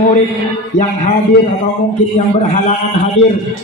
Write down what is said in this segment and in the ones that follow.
murid yang hadir atau mungkin yang berhalangan hadir,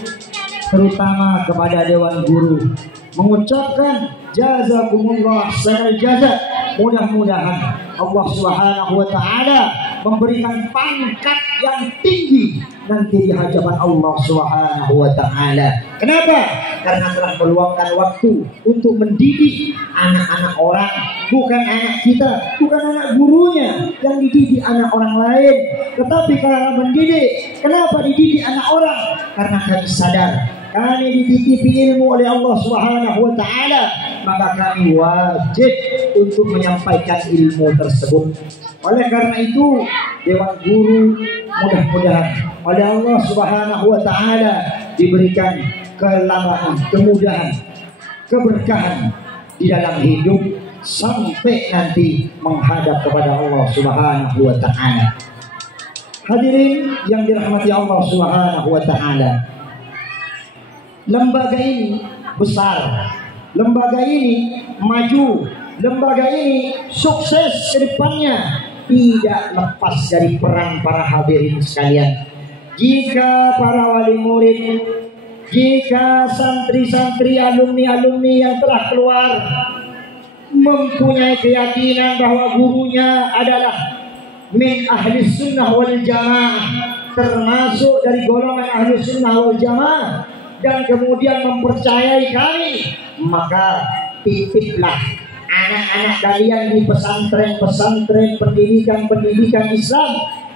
terutama kepada Dewan Guru, mengucapkan jazakumullah khairal jaza. Mudah-mudahan Allah Subhanahu wa taala memberikan pangkat yang tinggi nanti di hadapan Allah Subhanahu wa taala. Kenapa? Karena telah meluangkan waktu untuk mendidik anak-anak orang, bukan anak kita, bukan anak gurunya yang dididik anak orang lain, tetapi karena mendidik. Kenapa dididik anak orang? Karena kami sadar kami dititipi ilmu oleh Allah Subhanahu wa taala, maka kami wajib untuk menyampaikan ilmu tersebut. Oleh karena itu, Dewan Guru mudah-mudahan oleh Allah Subhanahu wa taala diberikan kelapangan, kemudahan, keberkahan di dalam hidup sampai nanti menghadap kepada Allah Subhanahu wa taala. Hadirin yang dirahmati Allah Subhanahu wa taala, lembaga ini besar, lembaga ini maju, lembaga ini sukses ke depannya tidak lepas dari peran para hadirin sekalian. Jika para wali murid, jika santri-santri, alumni-alumni yang telah keluar mempunyai keyakinan bahwa gurunya adalah min ahli sunnah wal jamaah, termasuk dari golongan ahli sunnah wal jamaah, dan kemudian mempercayai kami, maka titiplah anak-anak kalian di pesantren-pesantren, pendidikan Islam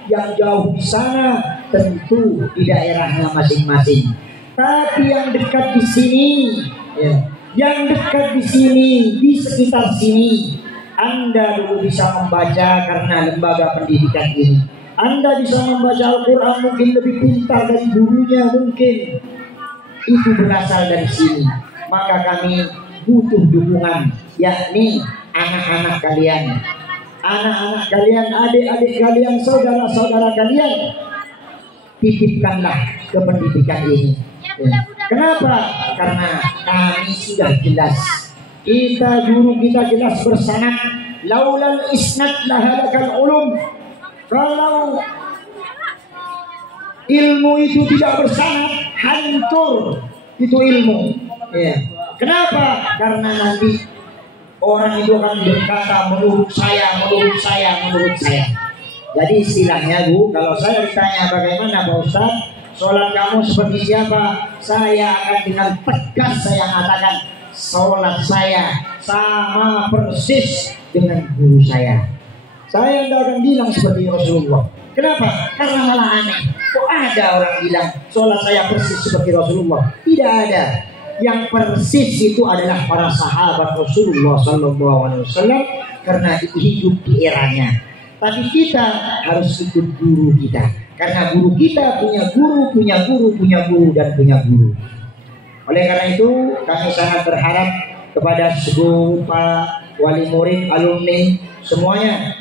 yang jauh di sana, tentu di daerahnya masing-masing. Tapi yang dekat di sini, yang dekat di sini, di sekitar sini, Anda dulu bisa membaca karena lembaga pendidikan ini. Anda bisa membaca Al-Quran mungkin lebih pintar dari gurunya mungkin. Itu berasal dari sini. Maka kami butuh dukungan, yakni anak-anak kalian, adik-adik kalian, saudara-saudara kalian. Titipkanlah ke pendidikan ini. Kenapa? Karena kami sudah jelas, guru kita jelas bersanad, laulal isnad lahalakal ulum. Kalau ilmu itu tidak bersanad, hancur itu ilmu. Kenapa? Karena nanti orang itu akan berkata menurut saya. Jadi istilahnya, Bu, kalau saya ditanya bagaimana Pak Ustaz, sholat kamu seperti siapa? Saya akan dengan tegas saya katakan, sholat saya sama persis dengan guru saya. Saya tidak akan bilang seperti Rasulullah. Kenapa? Karena malah aneh. Kok ada orang bilang sholat saya persis seperti Rasulullah? Tidak ada. Yang persis itu adalah para sahabat Rasulullah SAW, karena itu hidup di eranya. Tapi kita harus ikut guru kita, karena guru kita punya guru, dan punya guru. Oleh karena itu kami sangat berharap kepada seluruh para wali murid, alumni semuanya,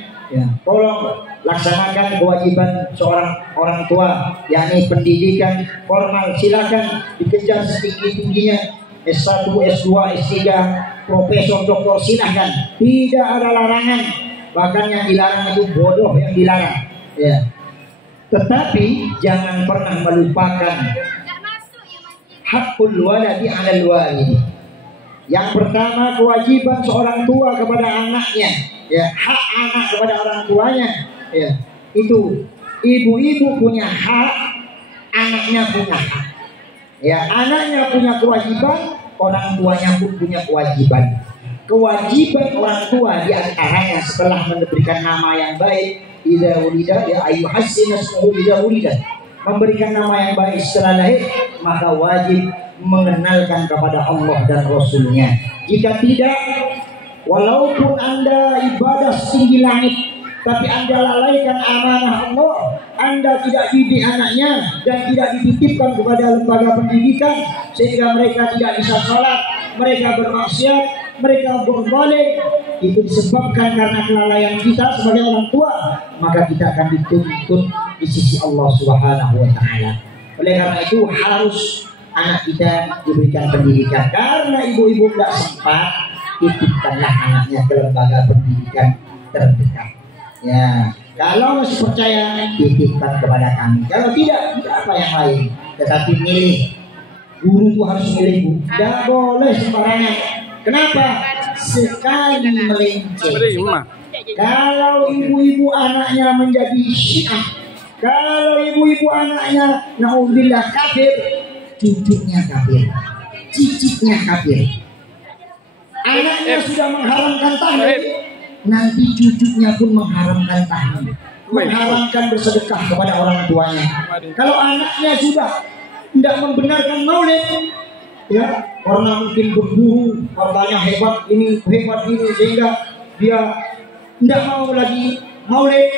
tolong laksanakan kewajiban seorang orang tua, yakni pendidikan formal. Silakan dikejar setinggi-tingginya, S1, S2, S3, profesor, doktor, silahkan. Tidak ada larangan. Bahkan yang dilarang itu bodoh yang dilarang. Tetapi jangan pernah melupakan hakul waladi 'alal walidi. Yang pertama, kewajiban seorang tua kepada anaknya, hak anak kepada orang tuanya. Itu ibu-ibu punya hak, anaknya punya hak. Anaknya punya kewajiban, orang tuanya pun punya kewajiban. Kewajiban orang tua diantaranya setelah memberikan nama yang baik, idza wulida ayyuhassin ismuhu idza wulida, memberikan nama yang baik setelah lahir, maka wajib mengenalkan kepada Allah dan Rasulnya. Jika tidak, walaupun Anda ibadah setinggi langit, tapi Anda lalaikan amanah Allah, Anda tidak didik anaknya dan tidak dititipkan kepada lembaga pendidikan, sehingga mereka tidak bisa sholat, mereka bermaksiat, mereka berzalik, itu disebabkan karena kelalaian kita sebagai orang tua, maka kita akan dituntut di sisi Allah Subhanahu wa taala. Oleh karena itu harus anak kita diberikan pendidikan. Karena ibu-ibu tidak sempat, titipkanlah anaknya ke lembaga pendidikan terdekat. Kalau masih percaya, titipkan kepada kami. Kalau tidak, tidak apa yang lain. Tetapi milih. Guru itu harus milih, Bu. Tidak boleh sembarangan. Kenapa? Sekali melenceng. Kalau ibu-ibu anaknya menjadi Syiah, kalau ibu-ibu anaknya naudzubillah kafir, cucunya kafir, cicitnya kafir. Anaknya sudah mengharamkan tahlil, nanti cucunya pun mengharamkan tahlil, mengharamkan bersedekah kepada orang tuanya. Kalau anaknya sudah tidak membenarkan maulid, ya, karena mungkin berburu, hartanya hebat ini sehingga dia tidak mau lagi maulid,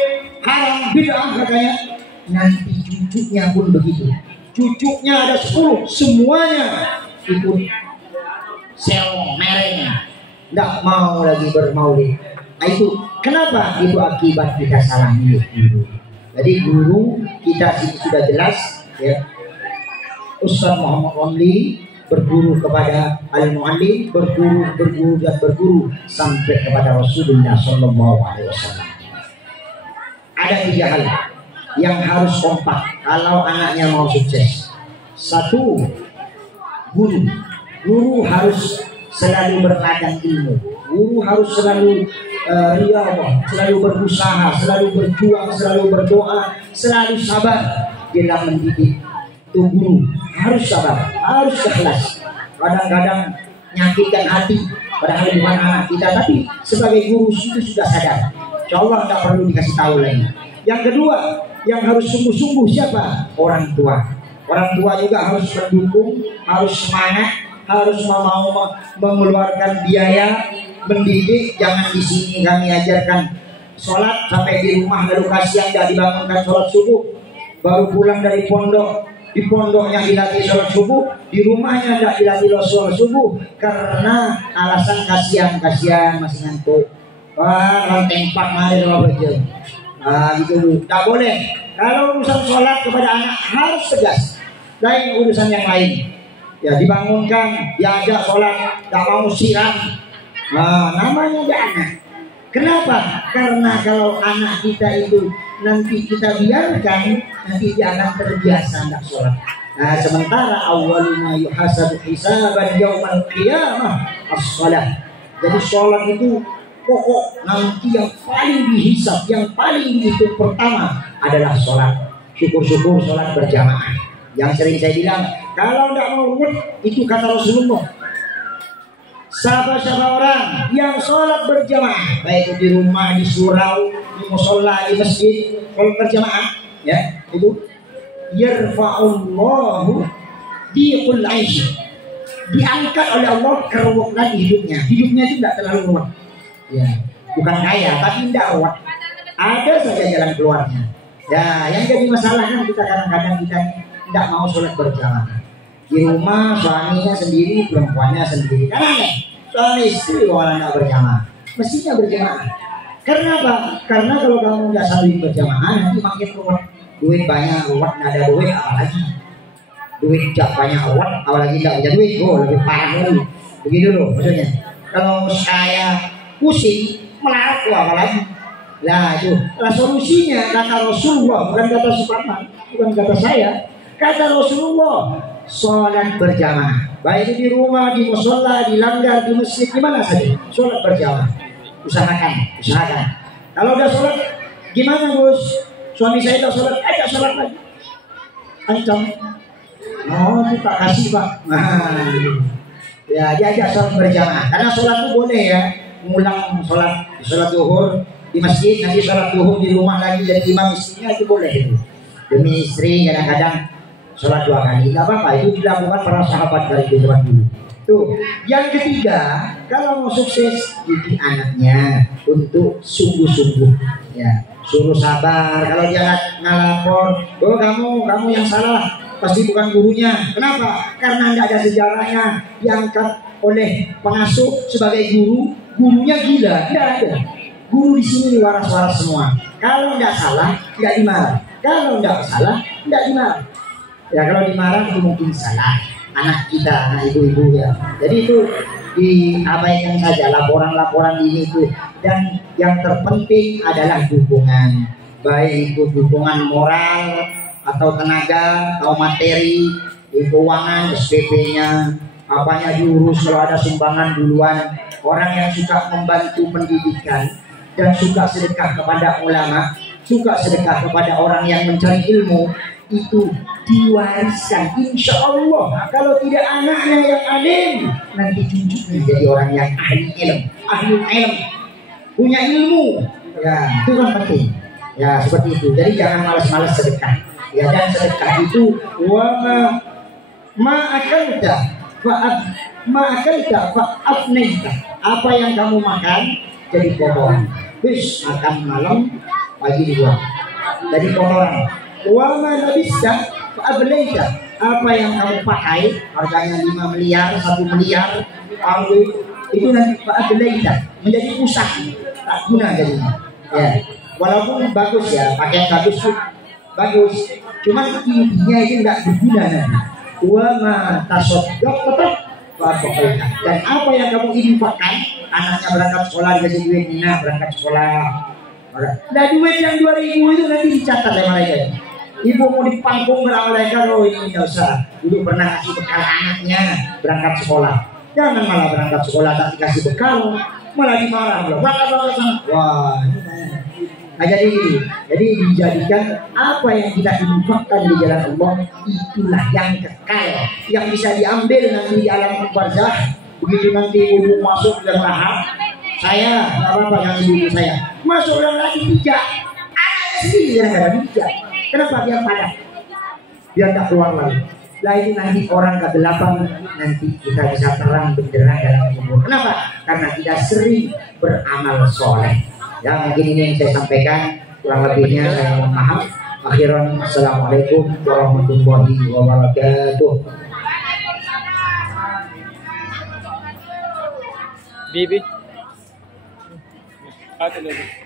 haram, bid'ah katanya. Nanti cucunya pun begitu. Cucunya ada 10, semuanya ikut selong mereng, tidak mau lagi bermaulid. Nah itu kenapa? Itu akibat kita salah milih guru. Jadi guru kita sudah jelas, ya. Ustaz Muhammad Romli berguru kepada al-muallim, berguru dan berguru sampai kepada Rasulullah Shallallahu Alaihi Wasallam. Ada 3 hal yang harus kompak kalau anaknya mau sukses. 1, guru harus selalu berladang ilmu. Guru harus selalu riyadhah, selalu berusaha, selalu berjuang, selalu berdoa, selalu sabar dalam mendidik. Itu guru harus sabar, harus ikhlas. Kadang-kadang menyakitkan hati, padahal bukan anak kita, tapi sebagai guru itu sudah sadar. Insya Allah tidak perlu dikasih tahu lagi. Yang kedua, yang harus sungguh-sungguh siapa? Orang tua. Orang tua juga harus mendukung, harus semangat, harus mau mengeluarkan biaya mendidik. Jangan di sini kami ajarkan sholat sampai di rumah lalu kasihan tidak dibangunkan sholat subuh, baru pulang dari pondok. Di pondoknya dilatih sholat subuh, di rumahnya tidak dilatih sholat subuh karena alasan kasihan masih ngantuk. Ranteng pak mari baca. Gitu, tak boleh. Kalau urusan sholat kepada anak harus tegas. Lain urusan yang lain. Ya dibangunkan, diajak sholat, tak mau siram. Namanya dia anak. Kenapa? Karena kalau anak kita itu nanti kita biarkan, nanti dia akan terbiasa tidak sholat. Nah, sementara awalnya yuhasabu hisaban yaumal qiyamah as-sholat. Jadi sholat itu pokok, nanti yang paling dihisab, yang paling dihitung pertama adalah sholat. Syukur-syukur sholat berjamaah. Yang sering saya bilang, kalau tidak mau urut, itu kata Rasulullah. Siapa orang yang sholat berjamaah, baik di rumah, di surau, di musola, di masjid, sholat berjamaah, ya itu yarfa'ullahu diqul aish, diangkat oleh Allah keruwetan hidupnya. Hidupnya itu tidak terlalu ruwet, ya bukan kaya tapi tidak ruwet, ada saja jalan keluarnya. Ya yang jadi masalah kan kita kadang-kadang kita tidak mau sholat berjamaah. Di rumah suaminya sendiri, perempuannya sendiri. Karena suami istri orang tidak berjamaah, mestinya berjamaah. Karena apa? Karena kalau kamu tidak saling berjamaah nanti makin ruwet. Duit banyak ruwet, tidak ada duit apalagi. Duit banyak ruwet, apalagi tidak punya duit, lebih parah lagi. Begitu loh maksudnya. Kalau saya pusing, melarat apalagi. Nah itu, solusinya kata Rasulullah, bukan kata Suparman, bukan kata saya. Kata Rasulullah, sholat berjamaah, baik di rumah, di musola, di langgar, di masjid, di mana saja, sholat berjamaah. Usahakan. Kalau udah sholat, gimana Gus? Suami saya udah sholat, ajak sholat lagi. Ancam. Oh, itu tak kasih Pak. Ya, diajak sholat berjamaah. Karena sholat itu boleh ya, mengulang sholat zuhur di masjid, nanti sholat zuhur di rumah lagi jadi imam istrinya, itu boleh itu. Demi istri kadang-kadang sholat 2 kali, tidak apa-apa, itu dilakukan para sahabat dari zaman dulu. Tuh, yang ketiga, kalau mau sukses, didik anaknya untuk sungguh-sungguh, ya, suruh sabar. Kalau dia ngalapor, oh kamu yang salah, pasti bukan gurunya. Kenapa? Karena tidak ada sejarahnya diangkat oleh pengasuh sebagai guru, gurunya gila, tidak ada. Guru di sini waras-waras semua. Kalau tidak salah, tidak dimarah. Kalau tidak salah, tidak dimarah. Ya kalau dimarah itu mungkin salah anak kita, anak ibu-ibu ya. Jadi itu diabaikan saja laporan-laporan ini itu. Dan yang terpenting adalah dukungan. baik itu dukungan moral atau tenaga atau materi, keuangan, SPP-nya, apanya diurus. Kalau ada sumbangan duluan. Orang yang suka membantu pendidikan dan suka sedekah kepada ulama, suka sedekah kepada orang yang mencari ilmu, itu diwariskan insya Allah. Kalau tidak anaknya yang alim, nanti cucunya jadi orang yang ahli ilmu, punya ilmu. Ya, itu kan penting. Ya, seperti itu. Jadi jangan malas-malas sedekah. Ya, dan sedekah itu apa yang kamu makan jadi kotoran. Bis makan malam pagi dibuang jadi kotoran. Wa ma labista fa ablaita, apa yang kamu pakai harganya 5 miliar, 1 miliar, itu nanti fa ablaita menjadi rusak, tak guna jadinya. Ya, walaupun bagus ya, pakaian bagus, cuman intinya itu enggak berguna nanti. Wa ma tasaddaqta fa ablaita, dan apa yang kamu infakkan, anaknya berangkat sekolah dikasih duit, berangkat sekolah. Nah, duit yang 2.000 itu nanti dicatat oleh malaikat. Ibu mau dipangkung oleh malaikat, oh ini tidak usah. Dulu pernah kasih bekal anaknya berangkat sekolah. Jangan malah berangkat sekolah tak dikasih bekal, malah dimarah. Wah, nah jadi dijadikan apa yang kita infakkan di jalan Allah, itulah yang kekal, yang bisa diambil nanti di alam barzakh. Begitu nanti ibu masuk dan lahap, saya nggak apa-apa yang ibu saya masuk dalam lagi bijak, anak sendiri yang ada bijak. Kenapa? Biar padat, biar tak keluar lagi. Lah ini nanti orang ke-8 nanti kita bisa terang benderang dalam kubur. Kenapa? Karena kita sering beramal soleh. Ya, mungkin ini yang saya sampaikan, kurang lebihnya saya mohon maaf. Akhiran, assalamualaikum warahmatullahi wabarakatuh. Bibi.